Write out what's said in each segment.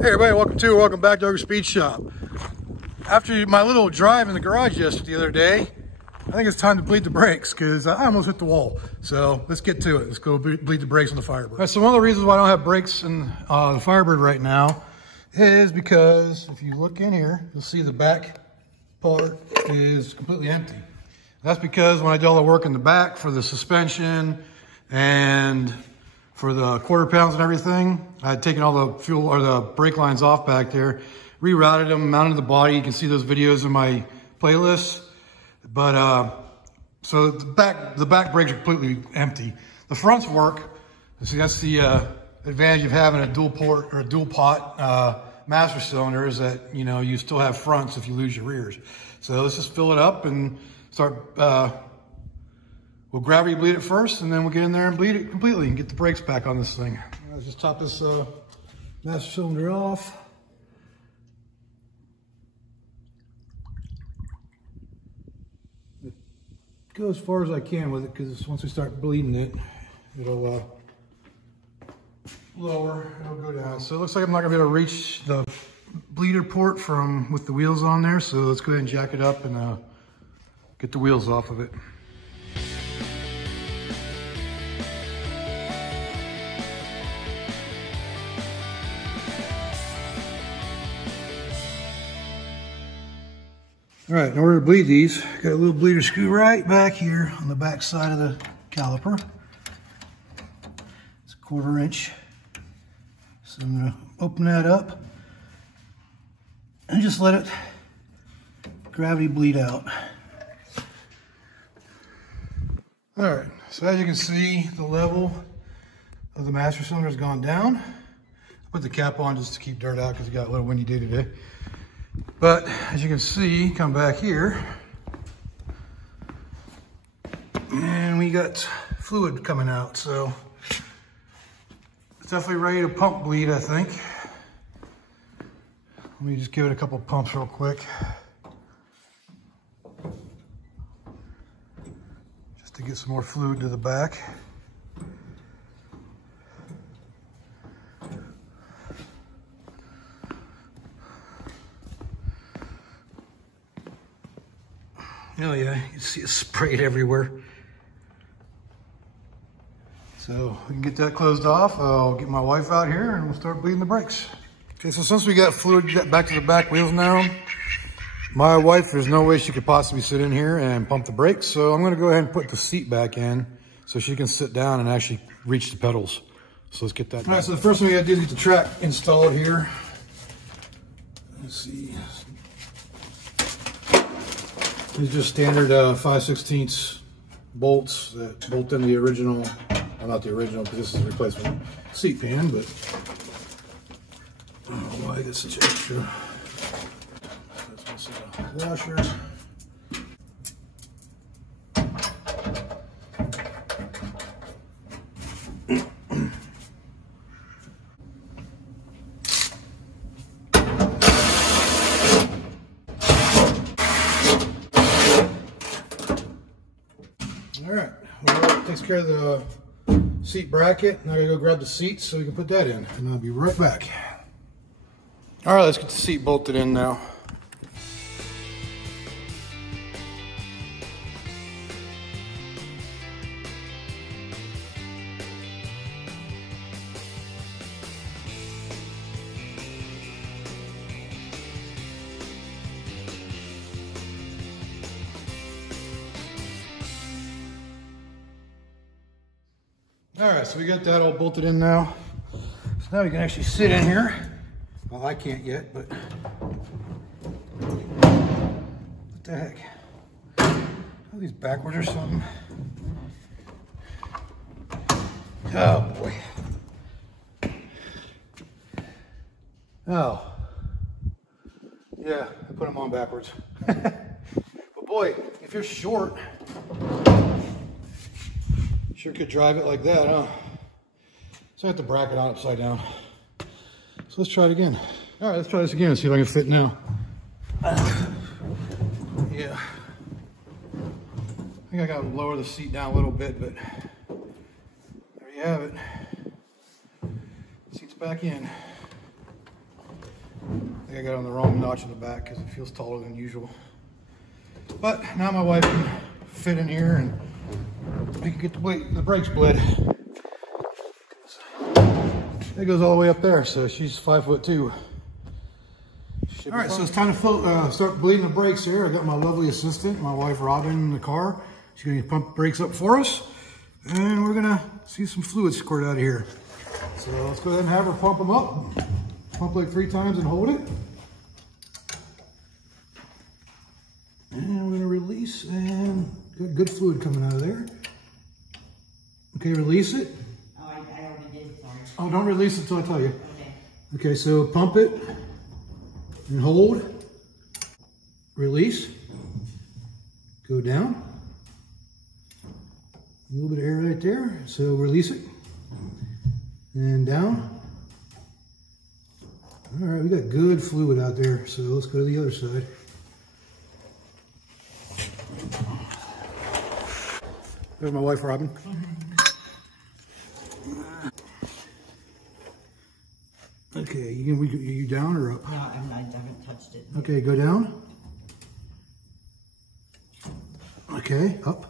Hey everybody, welcome back to Ogre Speed Shop. After my little drive in the garage the other day, I think it's time to bleed the brakes because I almost hit the wall. So let's get to it. Let's go bleed the brakes on the Firebird. All right, so one of the reasons why I don't have brakes in the Firebird right now is because if you look in here, you'll see the back part is completely empty. That's because when I did all the work in the back for the suspension and for the quarter pounds and everything, I had taken all the fuel or the brake lines off back there, rerouted them, mounted the body. You can see those videos in my playlist. But so the back brakes are completely empty. The fronts work. See, that's the advantage of having a dual port or a dual pot master cylinder is that, you know, you still have fronts if you lose your rears. So let's just fill it up and start. We'll gravity bleed it first, and then we'll get in there and bleed it completely and get the brakes back on this thing. Let's just top this master cylinder off. Go as far as I can with it, because once we start bleeding it, it'll lower, it'll go down. So it looks like I'm not gonna be able to reach the bleeder port from with the wheels on there. So let's go ahead and jack it up and get the wheels off of it. All right, in order to bleed these, got a little bleeder screw right back here on the back side of the caliper. It's a 1/4 inch. So I'm gonna open that up and just let it gravity bleed out. All right, so as you can see, the level of the master cylinder has gone down. I put the cap on just to keep dirt out because it got a little windy day today. But as you can see, come back here, and we got fluid coming out. So it's definitely ready to pump bleed, I think. Let me just give it a couple pumps real quick. Just to get some more fluid to the back. Oh yeah, you can see it sprayed everywhere. So we can get that closed off. I'll get my wife out here and we'll start bleeding the brakes. Okay, so since we got fluid back to the back wheels now, my wife, there's no way she could possibly sit in here and pump the brakes. So I'm gonna go ahead and put the seat back in so she can sit down and actually reach the pedals. So let's get that done. All right, so the first thing we gotta do is get the track installed here. Let's see. These are just standard 5/16 bolts that bolt in the original, well, not the original because this is a replacement seat pan, but I don't know why I got such extra. That's a washer. All right, well, that takes care of the seat bracket. Now I gotta go grab the seats so we can put that in, and I'll be right back. All right, let's get the seat bolted in now. All right, so we got that all bolted in now. So now we can actually sit in here. Well, I can't yet, but what the heck? Are these backwards or something? Oh boy. Oh. Yeah, I put them on backwards. But boy, if you're short, sure could drive it like that, huh? So I have to bracket on upside down. So let's try it again. All right, let's try this again and see if I can fit now. Yeah. I think I gotta lower the seat down a little bit, but there you have it. Seat's back in. think I got on the wrong notch in the back because it feels taller than usual. But now my wife can fit in here and we can get the brakes bled. It goes all the way up there, so she's 5'2". All right, so it's time to start bleeding the brakes here. I got my lovely assistant, my wife Robin, in the car. She's gonna pump brakes up for us, and we're gonna see some fluid squirt out of here. So let's go ahead and have her pump them up. Pump like 3 times and hold it. And we're gonna release, and got good fluid coming out of there. Okay, release it. Oh, I already did, sorry. Oh, don't release it until I tell you. Okay. Okay, so pump it and hold. Release. Go down. A little bit of air right there, so release it. And down. All right, we got good fluid out there, so let's go to the other side. There's my wife, Robin. Okay, you down or up? No, I haven't touched it. Okay, go down. Okay, up,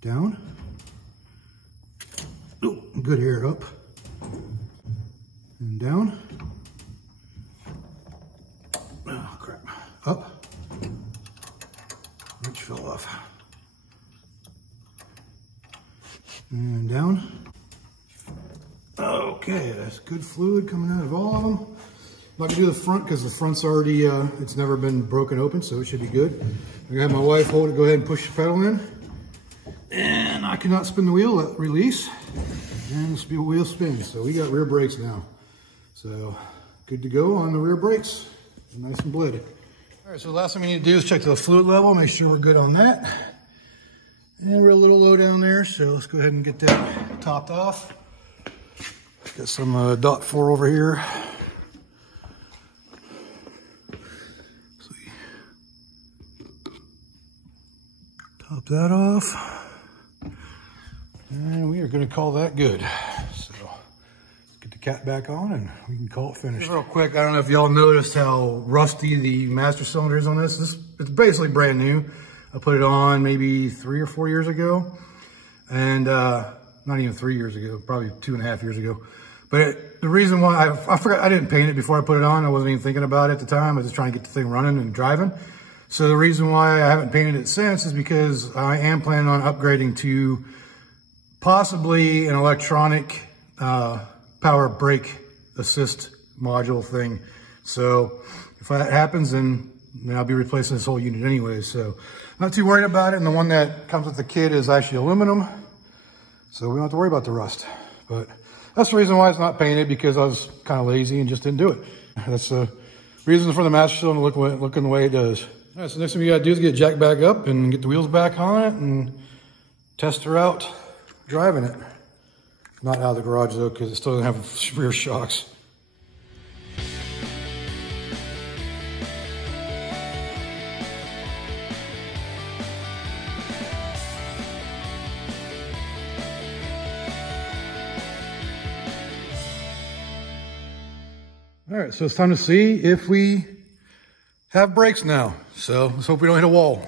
down. Oh, good air, up and down. Oh crap, up. Which fell off. And down. Okay, that's good fluid coming out of all of them. I'm not gonna do the front because the front's already, it's never been broken open, so it should be good. I'm gonna have my wife hold it, go ahead and push the pedal in. And I cannot spin the wheel, let release. And this wheel spins. So we got rear brakes now. So good to go on the rear brakes. Nice and bled. All right, so the last thing we need to do is check the fluid level, make sure we're good on that. And we're a little low down there, so let's go ahead and get that topped off. Got some .4 over here. So top that off. And we are going to call that good. So let's get the cat back on and we can call it finished. Real quick, I don't know if y'all noticed how rusty the master cylinder is on this. It's basically brand new. I put it on maybe 3 or 4 years ago. And not even 3 years ago, probably 2.5 years ago. But the reason why, I forgot, I didn't paint it before I put it on. I wasn't even thinking about it at the time. I was just trying to get the thing running and driving. So the reason why I haven't painted it since is because I am planning on upgrading to possibly an electronic power brake assist module thing. So if that happens, then I'll be replacing this whole unit anyway. So not too worried about it. And the one that comes with the kit is actually aluminum. So we don't have to worry about the rust. But that's the reason why it's not painted, because I was kind of lazy and just didn't do it. That's the reason for the master cylinder looking the way it does. All right, so next thing we gotta do is get it jacked back up and get the wheels back on it and test her out driving it. Not out of the garage though, because it still doesn't have rear shocks. All right, so it's time to see if we have brakes now. So let's hope we don't hit a wall.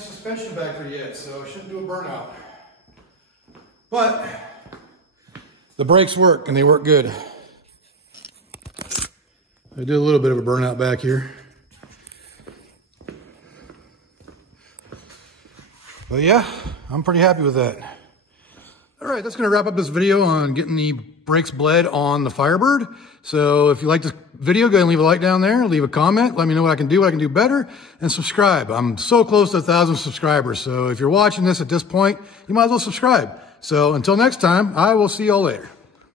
Suspension back there yet, so I shouldn't do a burnout. But the brakes work, and they work good. I did a little bit of a burnout back here. But yeah, I'm pretty happy with that. All right, that's gonna wrap up this video on getting the brakes bled on the Firebird. So if you like this video, go ahead and leave a like down there, leave a comment, let me know what I can do better, and subscribe. I'm so close to 1,000 subscribers, so if you're watching this at this point, you might as well subscribe. So until next time, I will see y'all later.